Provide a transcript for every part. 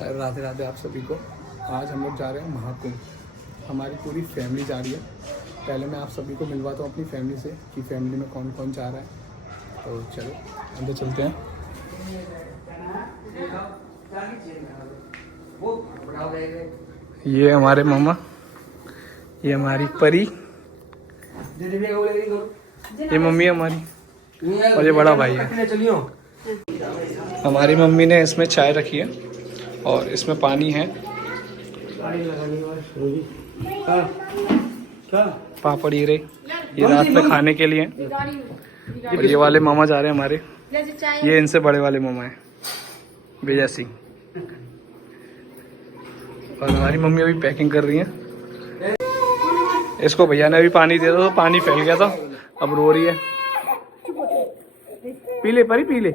राधे राधे आप सभी को। आज हम लोग जा रहे हैं महाकुंभ। हमारी पूरी फैमिली जा रही है। पहले मैं आप सभी को मिलवाता हूँ अपनी फैमिली से कि फैमिली में कौन कौन जा रहा है। तो चलो अंदर चलते हैं। ये हमारे मामा, ये हमारी परी, ये मम्मी हमारी और ये बड़ा भाई है। हमारी मम्मी ने इसमें चाय रखी है और इसमें पानी है, पापड़ ये रात में खाने के लिए। और ये वाले मामा जा रहे हैं हमारे, ये इनसे बड़े वाले मामा हैं विजय सिंह। और हमारी मम्मी अभी पैकिंग कर रही है। इसको भैया ने अभी पानी दिया था तो पानी फैल गया था, अब रो रही है। पी ले परी, पी ले।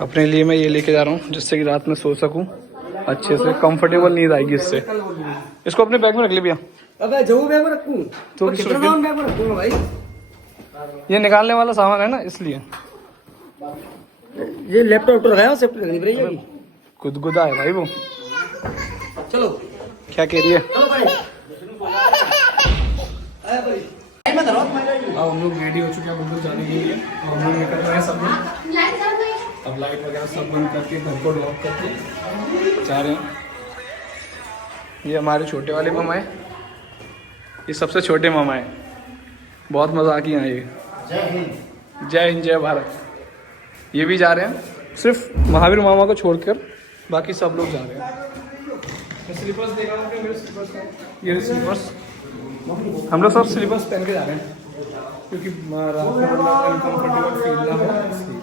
अपने लिए मैं ये लेके जा रहा हूँ जिससे कि रात में सो सकूं अच्छे से, कंफर्टेबल नींद आएगी इससे। इसको अपने बैग में रख ले भैया। अबे जो बैग में रखूं तो कितना बैग में रखूंगा भाई? ये निकालने वाला सामान है ना, इसलिए। ये लैपटॉप तो लगाया, सेफ्टी रखनी पड़ेगी। गुदगुदा है भाई वो। चलो क्या कह रही है? चलो भाई। अब हम लोग रेडी हो चुके हैं मंदिर जाने के लिए और हम लोग निकल रहे हैं सब लोग। अब लाइट वगैरह सब बंद करके घर को लॉक करके जा रहे हैं। ये हमारे छोटे वाले मामा हैं, ये सबसे छोटे मामा हैं। बहुत मजाकी हैं ये। जय हिंद जय भारत। ये भी जा रहे हैं, सिर्फ महावीर मामा को छोड़कर बाकी सब लोग जा रहे हैं। स्लीपर्स देखा हूँ, मेरे स्लीपर्स का ये स्लीपर्स, हम लोग सब स्लीपर्स पहन के जा रहे हैं क्योंकि रात में अनकम्फर्टेबल फील ना हो इसलिए।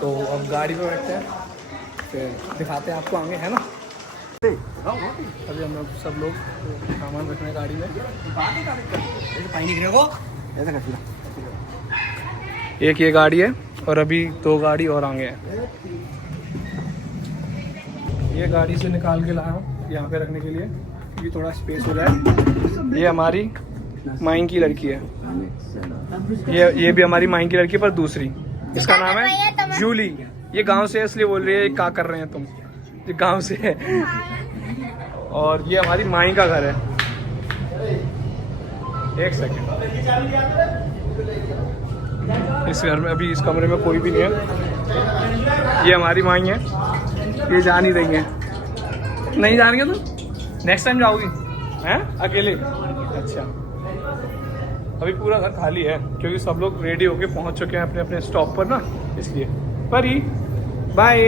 तो अब गाड़ी में बैठते हैं, फिर दिखाते हैं आपको आगे, है ना। अभी हम लोग सब लोग सामान रखने हैं गाड़ी में। एक ये गाड़ी है और अभी 2 गाड़ी और आगे है। ये गाड़ी से निकाल के लाया हूँ यहाँ पे रखने के लिए क्योंकि थोड़ा स्पेस हो जाए। ये हमारी माइन की लड़की है, ये भी हमारी माइन की लड़की पर दूसरी। इसका नाम है जूली। ये गांव से है इसलिए बोल रही है क्या कर रहे हैं तुम, ये गांव से है। और ये हमारी माइन का घर है। एक सेकेंड, इस घर में अभी इस कमरे में कोई भी नहीं है। ये हमारी माई है, ये जा नहीं रही है। नहीं जाएंगे तुम? नेक्स्ट टाइम जाओगी हैं अकेले? अच्छा, अभी पूरा घर खाली है क्योंकि सब लोग रेडी होके पहुंच चुके हैं अपने अपने स्टॉप पर ना, इसलिए। परी बाय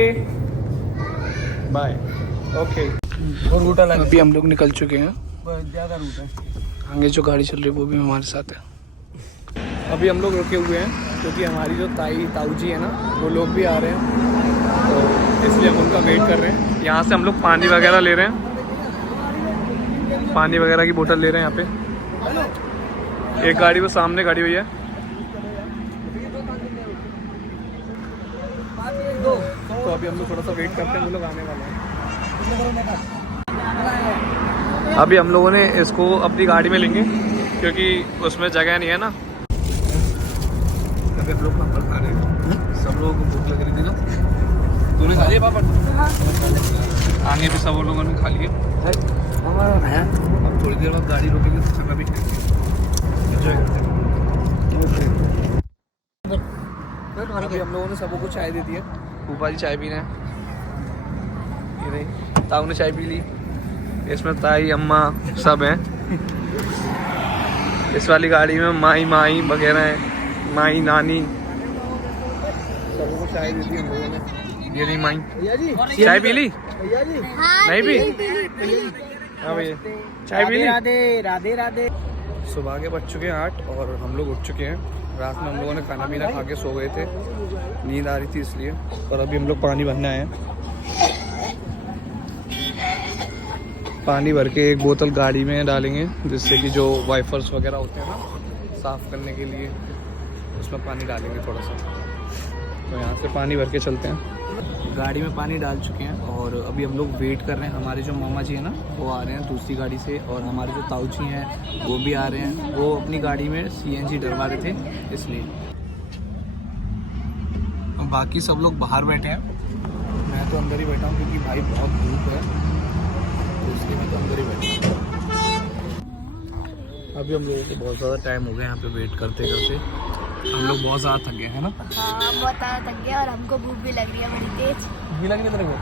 बाय। ओके, और रूट अलग। अभी हम लोग निकल चुके हैं, ज्यादा रूट है। आगे जो गाड़ी चल रही है वो भी हमारे साथ है। अभी हम लोग रुके हुए हैं क्योंकि हमारी जो ताऊ जी है ना, वो लोग भी आ रहे हैं, तो इसलिए हम उनका वेट कर रहे हैं। यहाँ से हम लोग पानी वगैरह ले रहे हैं, पानी वगैरह की बोतल ले रहे हैं यहाँ पे। एक गाड़ी वो सामने गाड़ी हुई है। तो अभी हम लोग थोड़ा सा वेट करते हैं, वो लोग आने वाले हैं। अभी हम लोगों ने इसको अपनी गाड़ी में लेंगे क्योंकि उसमें जगह नहीं है ना। अभी हम लोग पापड़ खा रहे हैं, सब लोगों को भूख लग रही थी ना। तूने खा लिए पापड़? आगे भी सब लोगों ने खा लिए। अब थोड़ी देर बाद गाड़ी रोकेंगे तो खाना भी खाएंगे, एंजॉय करते हैं। अभी हम लोगों ने सबको को चाय दे दी है। ऊपर ही चाय पीना है, ये नहीं। ताऊ ने चाय पी ली, इसमें ताई अम्मा सब हैं। इस वाली गाड़ी में माई वगैरह हैं, माई नानी, सबको चाय दी थी हम लोगों ने। ये नहीं माई चाय पी ली? नहीं पी? हाँ भैया चाय पी ली? राधे राधे राधे। सुबह के बज चुके हैं 8 और हम लोग उठ चुके हैं। रात में हम लोगों ने खाना पीना खा के सो गए थे, नींद आ रही थी इसलिए। और अभी हम लोग पानी भरने आए हैं। पानी भर के एक बोतल गाड़ी में डालेंगे जिससे कि जो वाइफर्स वगैरह होते हैं ना साफ़ करने के लिए, उसमें पानी डालेंगे थोड़ा सा। तो यहाँ से पानी भर के चलते हैं। गाड़ी में पानी डाल चुके हैं और अभी हम लोग वेट कर रहे हैं। हमारे जो मामा जी हैं ना, वो आ रहे हैं दूसरी गाड़ी से, और हमारे जो ताऊ जी हैं वो भी आ रहे हैं। वो अपनी गाड़ी में CNG डलवा रहे थे इसलिए। बाकी सब लोग बाहर बैठे हैं, मैं तो अंदर ही बैठा हूँ क्योंकि भाई बहुत धूप है, तो इसलिए मैं तो अंदर ही बैठा हूँ। अभी हम लोगों को बहुत ज़्यादा टाइम हो गया यहाँ पे वेट करते करते, हम लोग बहुत ज़्यादा थक गए हैं ना। हाँ, बहुत ज़्यादा थक गए और हमको भूख भी लग रही है बड़ी तेज। भूख लग रही है तेरे को?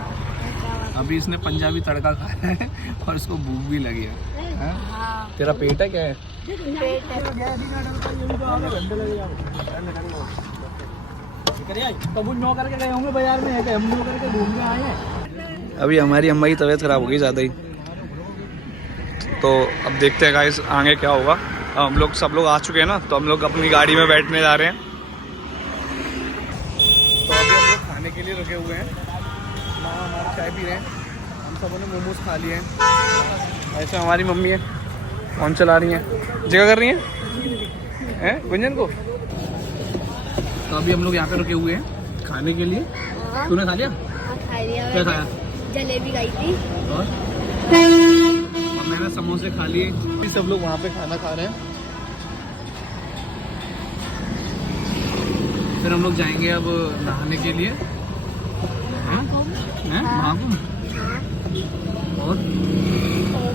अभी इसने पंजाबी तड़का खाया है और इसको भूख भी लगी है। हाँ, तेरा पेट है क्या है? पेट है। करके गए होंगे बाजार में, हम लोग करके घूमने आए हैं। अभी हमारी अम्मा की तबीयत ख़राब हो गई ज़्यादा ही, तो अब देखते हैं गाइस आगे क्या होगा। हम लोग सब लोग आ चुके हैं ना, तो हम लोग अपनी गाड़ी में बैठने जा रहे हैं। तो अभी हम लोग खाने के लिए रुके हुए हैं, मामा हमारे चाय पी रहे हैं, हम सबों ने मोमोज खा लिए हैं। ऐसे हमारी मम्मी है, फोन चला रही हैं, जगह कर रही हैं गुंजन को। तो अभी हम लोग यहाँ पे रुके हुए हैं खाने के लिए। तूने खा लिया? हाँ, खा लिया। क्या खाया? जलेबी खाई थी और मैंने समोसे खा लिए। अभी सब लोग वहाँ पे खाना खा रहे हैं, फिर हम लोग जाएंगे अब नहाने के लिए। महाकुंभ। और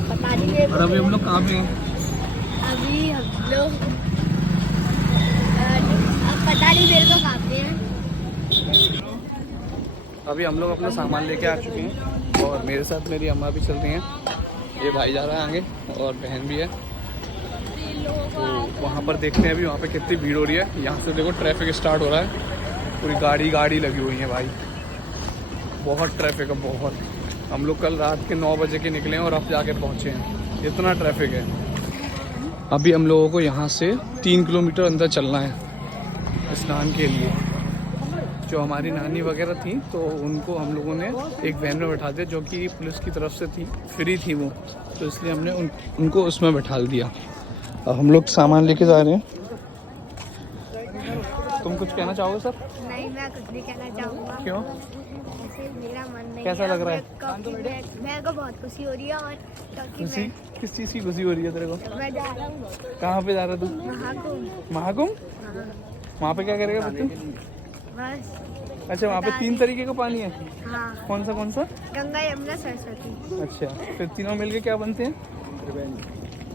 पता नहीं। और अभी हम लोग कहाँ पे हैं? अभी हम लोग अब पता नहीं मेरे को कहाँ पे हैं। अभी हम लोग अपना सामान लेके आ चुके हैं और मेरे साथ मेरी अम्मा भी चल रही हैं, ये भाई जा रहा है आगे और बहन भी है। तो वहाँ पर देखते हैं अभी वहाँ पे कितनी भीड़ हो रही है। यहाँ से देखो ट्रैफिक स्टार्ट हो रहा है, पूरी गाड़ी लगी हुई है भाई, बहुत ट्रैफिक है बहुत। हम लोग कल रात के 9 बजे के निकले हैं और अब जाके पहुँचे हैं, इतना ट्रैफिक है। अभी हम लोगों को यहाँ से 3 किलोमीटर अंदर चलना है स्नान के लिए। जो हमारी नानी वगैरह थी तो उनको हम लोगों ने एक वैन में बैठा दिया, जो कि पुलिस की तरफ से थी, फ्री थी वो, तो इसलिए हमने उनको उसमें बैठा दिया। अब हम लोग सामान लेके जा रहे हैं। तुम कुछ कहना चाहोगे सर? नहीं, मैं कुछ नहीं कहना चाहूँगा। क्यों? ऐसे मेरा मन नहीं कैसा है। लग रहा है? मेरे को बहुत खुशी हो रही है और क्योंकि खुशी? किस चीज़ की खुशी हो रही है तेरे को? मैं जा रहा हूँ कहाँ पे जा रहा है तू? महाकुंभ। महाकुंभ? हाँ, वहाँ पे क्या करेगा तू? बस। अच्छा, वहाँ पे 3 तरीके का पानी है? हाँ, कौन सा? गंगा, यमुना, सरस्वती। अच्छा, फिर तीनों मिलके क्या बनते हैं?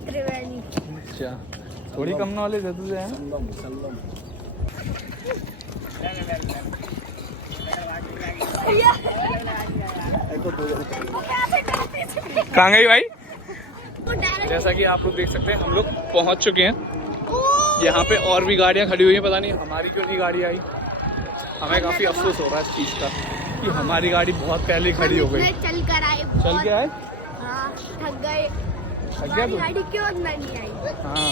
त्रिवेणी। अच्छा, थोड़ी कम नॉलेज है तुझे है? कहाँ गई भाई? जैसा कि आप लोग देख सकते हैं हम लोग पहुंच चुके हैं। यहाँ पे और भी गाड़ियाँ खड़ी हुई हैं, पता नहीं हमारी क्यों नहीं गाड़ी आई। हमें काफ़ी अफसोस हो रहा है इस चीज़ का कि हमारी गाड़ी बहुत पहले खड़ी हो गई। चल कर आए। चल के आए? हाँ, थक गए। थक गया तू? गाड़ी क्यों अंदर नहीं आई? हाँ।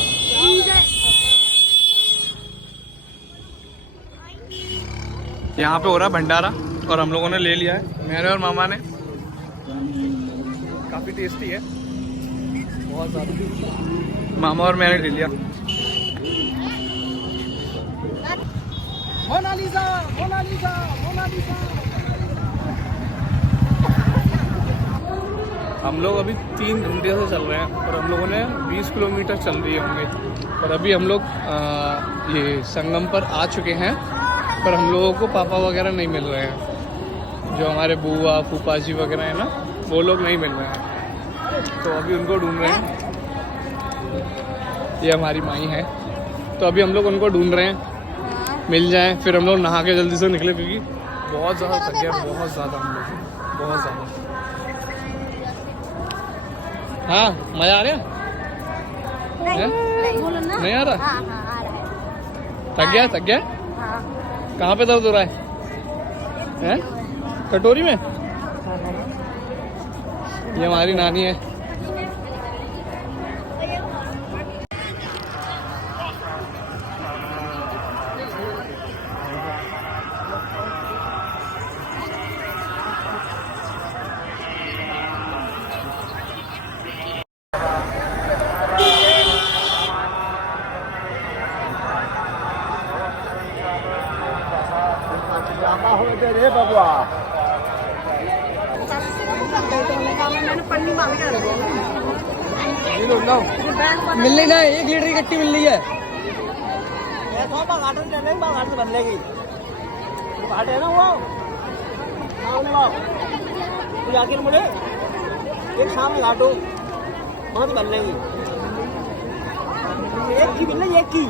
यहाँ पे हो रहा है भंडारा और हम लोगों ने ले लिया है, मैंने और मामा ने। काफ़ी टेस्टी है, बहुत ज़्यादा। मामा और मैंने ले लिया। Mona Lisa, Mona Lisa, Mona Lisa. हम लोग अभी 3 घंटे से चल रहे हैं और हम लोगों ने 20 किलोमीटर चल रही होंगे। और अभी हम लोग ये संगम पर आ चुके हैं, पर हम लोगों को पापा वगैरह नहीं मिल रहे हैं। जो हमारे बुआ फूफा जी वगैरह हैं ना, वो लोग नहीं मिल रहे हैं, तो अभी उनको ढूंढ रहे हैं। ये हमारी माई है, तो अभी हम लोग उनको ढूंढ रहे हैं, मिल जाएं फिर हम लोग नहा के जल्दी से निकले, क्योंकि बहुत ज़्यादा थक गया, बहुत ज़्यादा हम लोग, बहुत ज़्यादा। हाँ, मज़ा आ रहा है? नहीं आ रहा? हाँ, आ रहा है। थक गया? हाँ। कहाँ पे दर्द हो रहा है? कटोरी में? ये हमारी नानी है। रे बबुआ मिल रही ना, 1 लीटर की कट्टी मिल रही है। घाट है ना वो सामने वो तू जाके मुझे एक सामने घाट हो वहाँ तो कर लेंगे एक की मिल एक की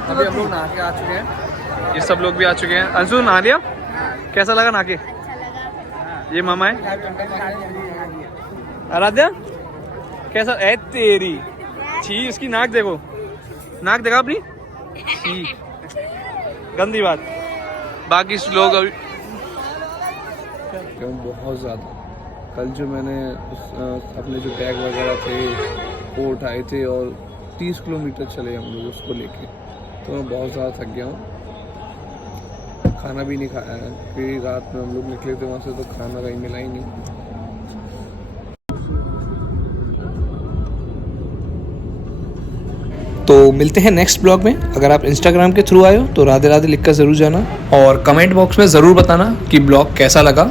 अभी हम लोग नहा के आ चुके हैं, ये सब लोग भी आ चुके हैं। अंशु नहा लिया, कैसा लगा नहा के? अच्छा लगा। ये मामा है आराध्या, कैसा है तेरी? छी, उसकी नाक देखो, नाक देखा अपनी, छी गंदी बात। बाकी लोग अभी बहुत ज़्यादा कल जो मैंने अपने जो बैग वगैरह थे वो उठाए थे और 30 किलोमीटर चले हम लोग उसको लेके, तो मैं बहुत ज़्यादा थक गया हूँ। खाना भी नहीं खाया है क्योंकि रात में हम लोग निकले थे वहाँ से तो खाना कहीं मिला ही नहीं। तो मिलते हैं नेक्स्ट ब्लॉग में। अगर आप इंस्टाग्राम के थ्रू आए हो तो राधे राधे लिखकर ज़रूर जाना और कमेंट बॉक्स में ज़रूर बताना कि ब्लॉग कैसा लगा।